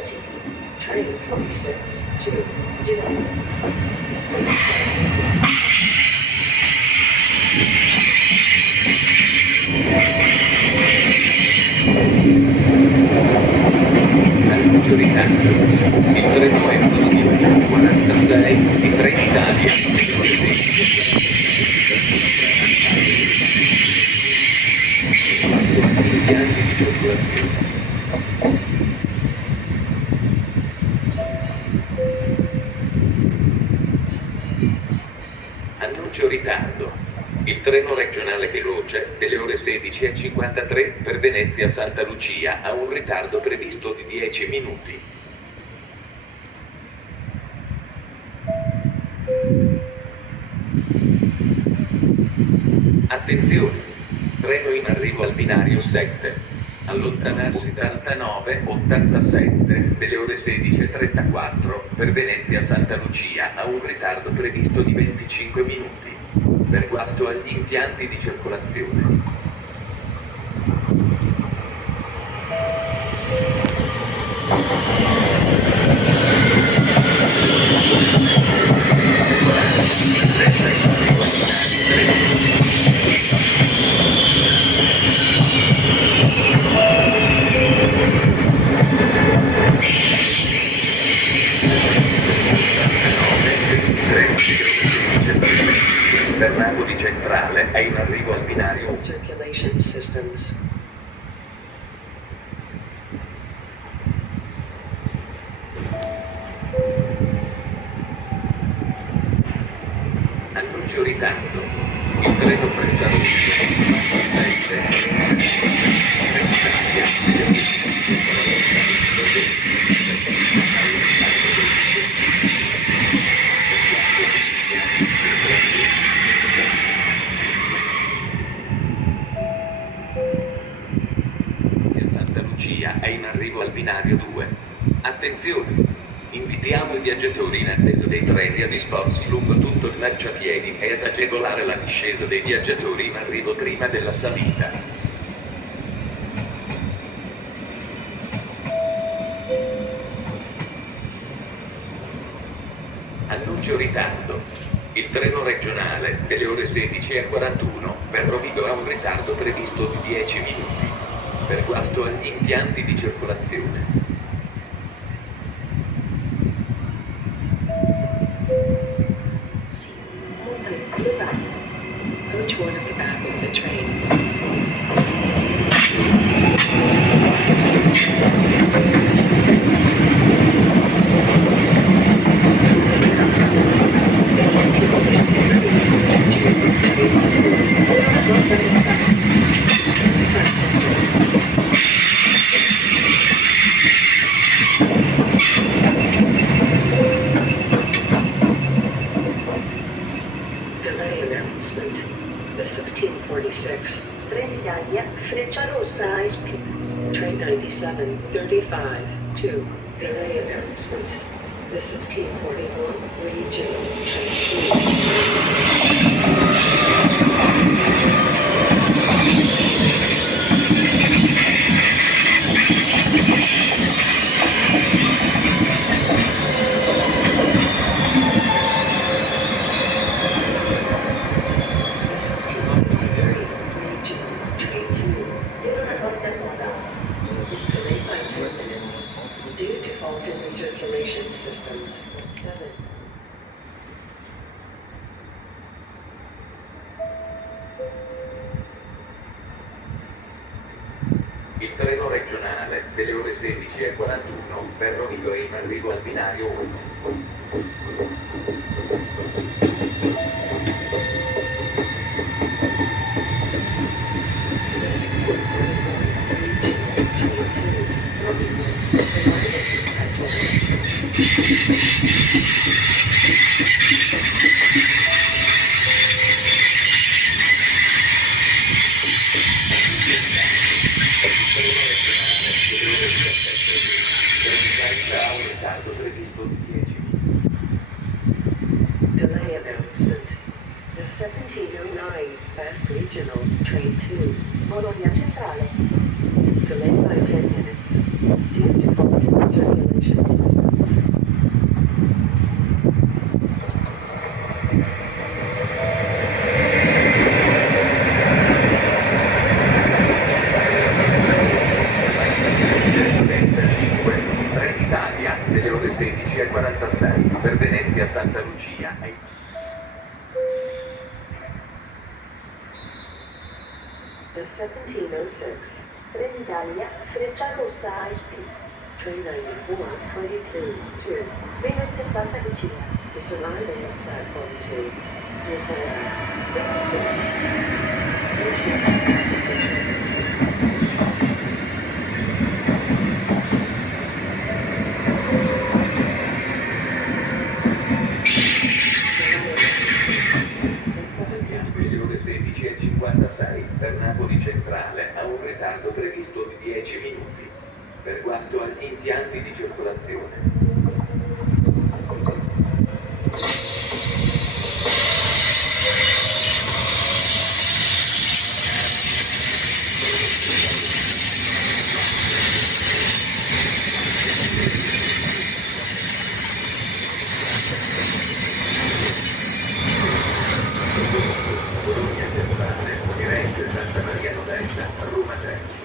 City, train 46 to Genoa. Annuncio ritardo. Il treno è uno Silvia 46 di Trenitalia, alle ore 16. Impianti di circolazione. Annuncio ritardo. Il treno regionale veloce delle ore 16:53 per Venezia Santa Lucia ha un ritardo previsto di 10 minuti. Attenzione! Treno in arrivo al binario 7. Allontanarsi da 89-87 delle ore 16:34 per Venezia Santa Lucia ha un ritardo previsto di 25 minuti. Per guasto agli impianti di circolazione. Bernardo di Centrale è in arrivo al binario Circulation Systems. Annuncio ritardo. Il treno Santa Lucia è in arrivo al binario 2. Attenzione! Invitiamo i viaggiatori in attesa dei treni a disporsi lungo tutto il marciapiedi e ad agevolare la discesa dei viaggiatori in arrivo prima della salita. Annuncio ritardo. Il treno regionale delle ore 16:41 per Rovigo ha un ritardo previsto di 10 minuti. Per guasto agli impianti di circolazione. Coach one at the back of the train. Delay announcement. The 1646. Trenitalia, Frecciarossa High Speed. Train 9735 to delay announcement. The 1641 regional train 2. The 1643 regional train 2. Verona Porta Nuova. Is delayed by 10 minutes due to fault in the circulation systems. 7. Il treno regionale delle ore 16:41 per Rovigo è in arrivo al binario 1. The 1641 regional train 2. Rovigo is arriving at 4. Ha un ritardo previsto di 10 Delay announcement. The 1709 Fast Regional Train 2 Bologna Centrale. is delayed by 10 minutes due to fault in the circulation 16:46 per Venezia Santa Lucia. The 1706 Trenitalia Frecciarossa High Speed. Train 9422 to Venezia Santa Lucia is arriving at platform 2. Le ore 16:56 per Napoli Centrale ha un ritardo previsto di 10 minuti per guasto agli impianti di circolazione. Bologna Centrale, Firenze Santa Maria Novella, Roma Terzo.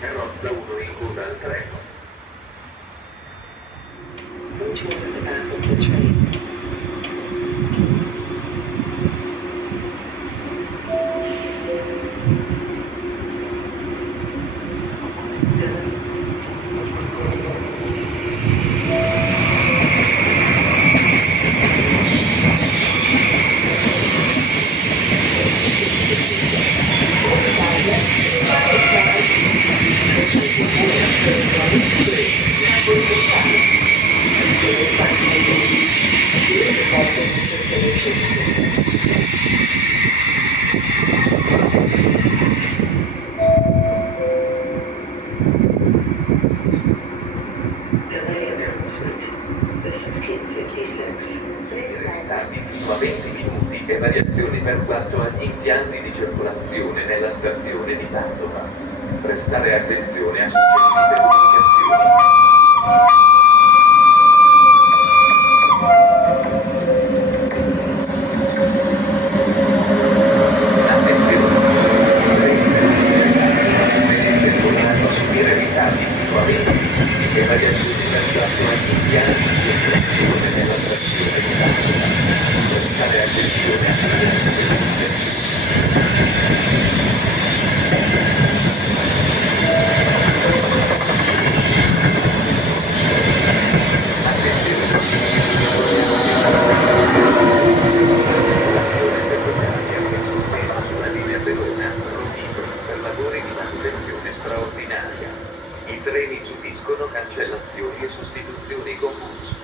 Carrozza 1 in coda al treno. Which one at the back of the train? Delay announcement. The 1656. Ritardi fino a 20 minuti e variazioni per guasto agli impianti di circolazione nella stazione di Padova. Prestare attenzione a successive comunicazioni. Tornando a subire ritardi fino a 20 minuti e variazioni per guasto agli impianti di circolazione nella stazione di Padova. Prestare attenzione a successive comunicazioni. Sulla linea Verona-Rovigo per lavori di manutenzione straordinaria. I treni subiscono cancellazioni e sostituzioni con bus.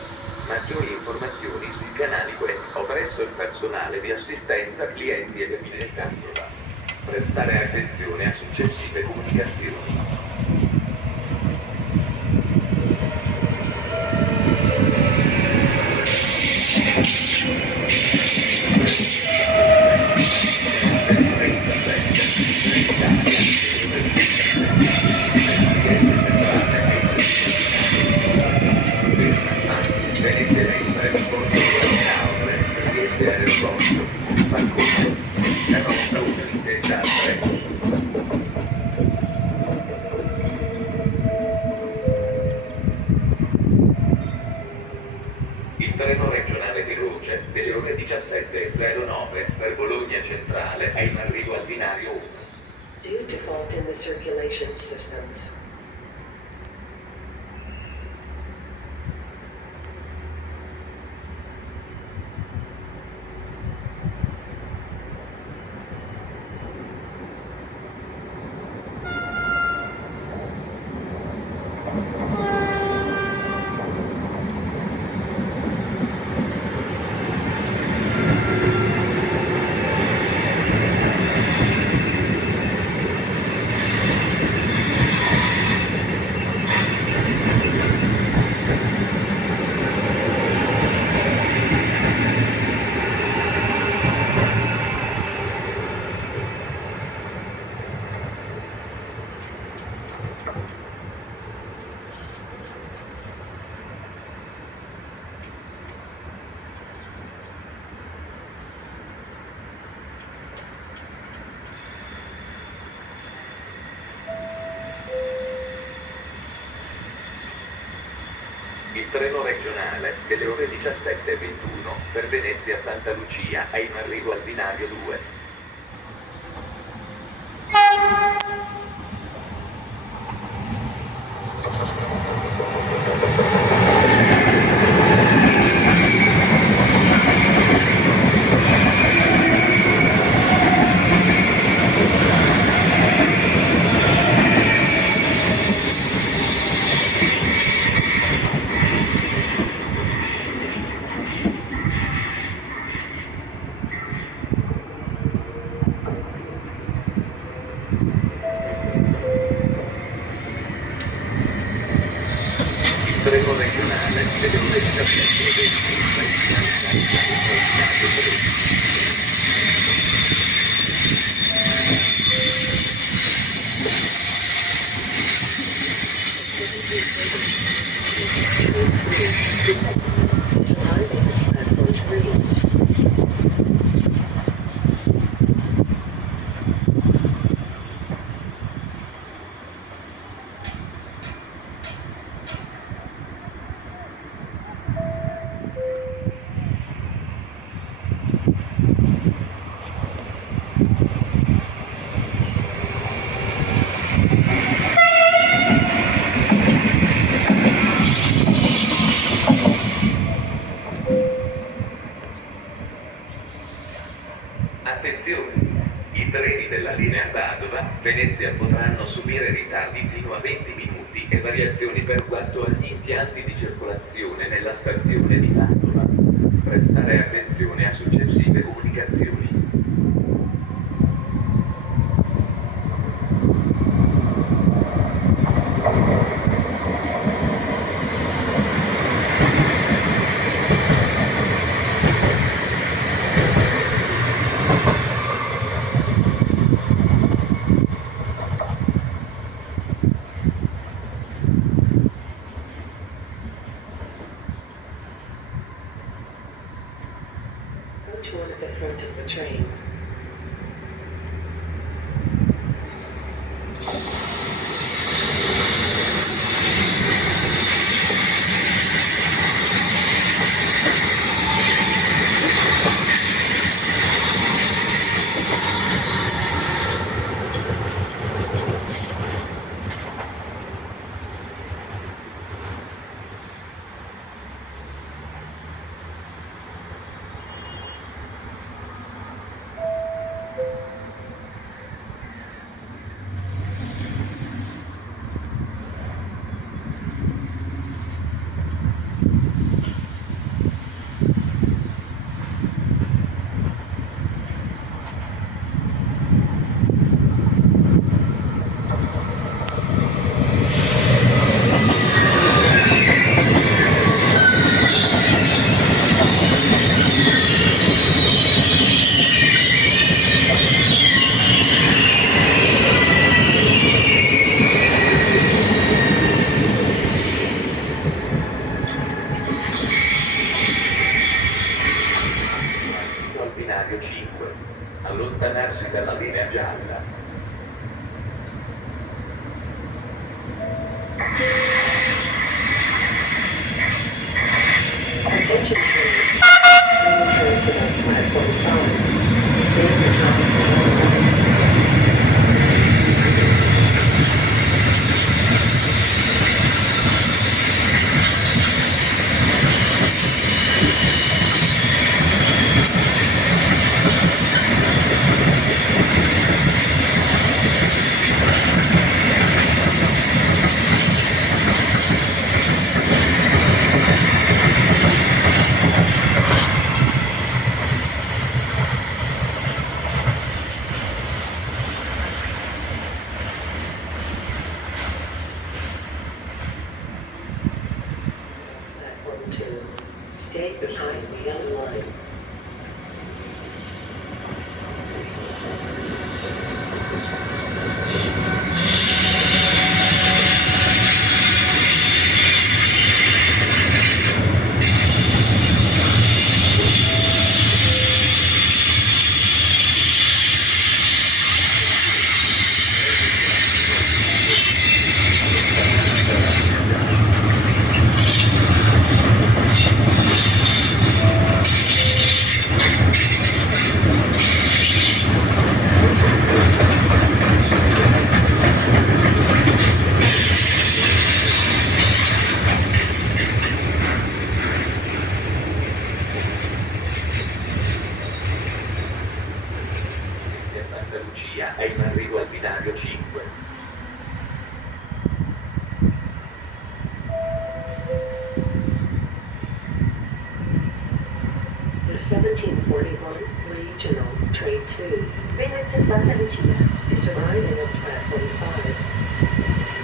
Maggiori informazioni sui canali web o presso il personale di assistenza clienti e del Padova. Prestare attenzione a successive comunicazioni. Il treno regionale veloce delle ore 17:09 per Bologna Centrale è in arrivo al binario UTS. Due to fault in the circulation systems. Treno regionale delle ore 17:21 per Venezia Santa Lucia è in arrivo al binario 2. Il treno regionale delle ore 17:21 è in arrivo al binario 3. Arriving at platform 3. Attenzione! I treni della linea Padova-Venezia potranno subire ritardi fino a 20 minuti e variazioni per guasto agli impianti di circolazione nella stazione di Padova. Prestare attenzione a successive comunicazioni. Go toward the front of the train. Al binario 5. Allontanarsi dalla linea gialla. Attention trains. Train transit on platform 5. Stay at the top of the line. Platform 2. Stay behind the yellow line. 1741 Regional Train 2 Venezia Santa Lucia. is arriving at platform 5.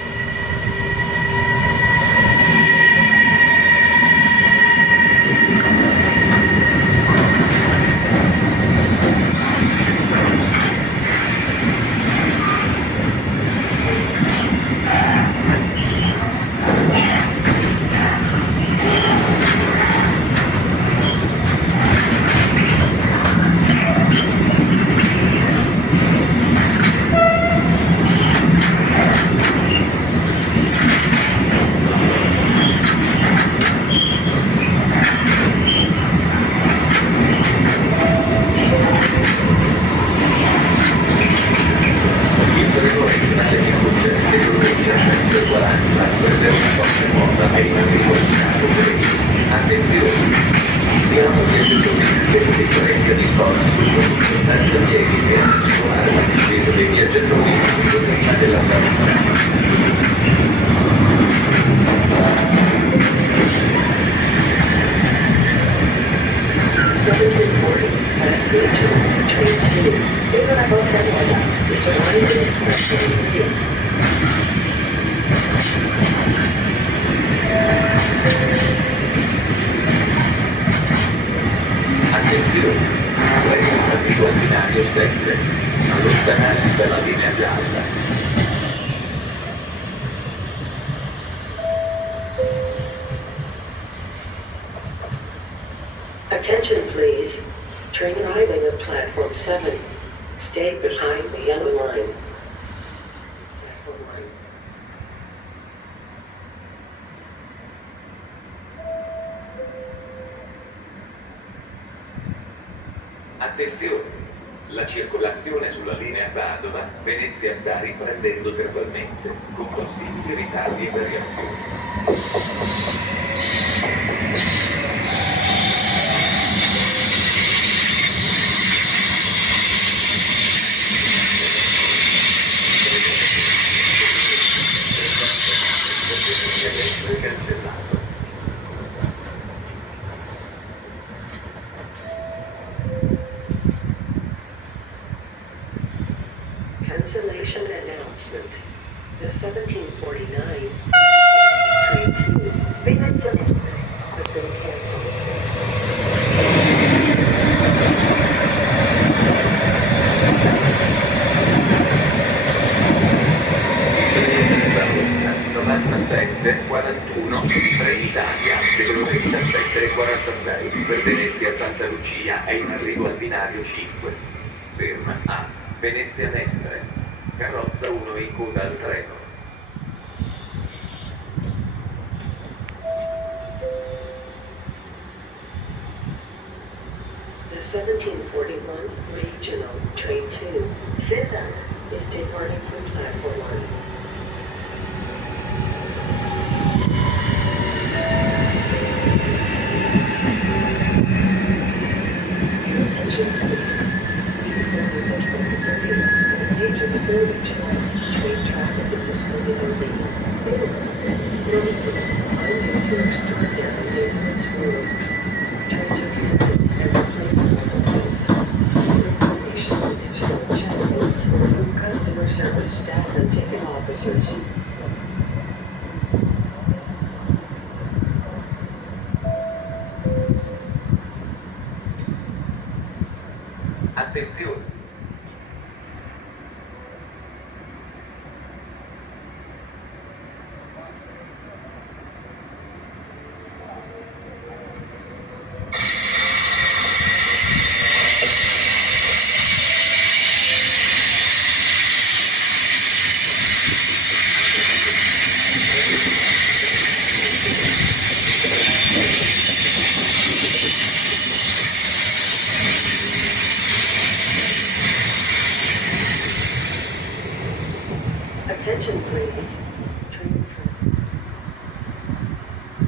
Il treno regionale di Lucca dell'Unione 140 per Terracotta Nuova è in arrivo al binario 3. Attenzione! Diamo viaggiatori delle differenze disposti sul consultante da piedi per assicurare la difesa dei viaggiatori prima della salita. Past Regional Train 2 Vedo la porta nuova. is arriving at platform 8. Attenzione! Treno in arrivo al binario 7. Allontanarsi dalla linea gialla. Attention please. Train arriving at platform 7. Stay behind the yellow line. Platform 1. Attenzione! La circolazione sulla linea Padova-Venezia sta riprendendo gradualmente, con possibili ritardi e variazioni. Cancellato. Cancellation announcement. The 1749 Train 2 Venezia Est. has been canceled. Barletta 97 41 Trenitalia velocità 746 per Venezia Santa Lucia è in arrivo al binario 5. Ferma a Venezia Mestre. Carrozza 1 in coda al treno. The 1741 Regional Train 2 Ferrara. is departing from platform 1. Attention please. Before we hit from the pavilion, page of the 3rd of July, train traffic is suspended on the undue to extraordinary maintenance works. Trains are canceled and replaced with buses. For information on digital check-ins or from customer service staff and ticket offices. Attenzione! Attention please. Train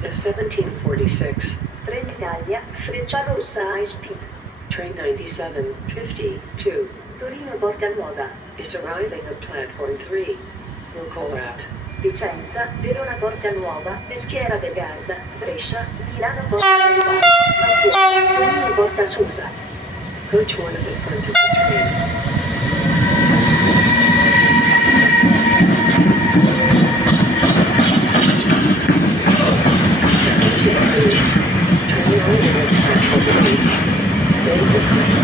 The 1746 Trenitalia. Freccia rossa high speed. Train 9752 Torino Porta Nuova. is arriving at platform 3. Will call at Vicenza. Verona Porta Nuova. Peschiera de Garda. Brescia. Milano Porta Nuova. Torino Porta Susa. Go toward at the front of the train. Please, turn your own platform. Stay behind.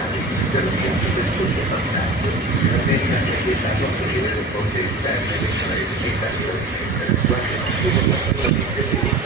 terminali di servizio del tutto passaggio. Sinceramente è vietato aprire le porte esterne del treno, esattamente quando non sono assolutamente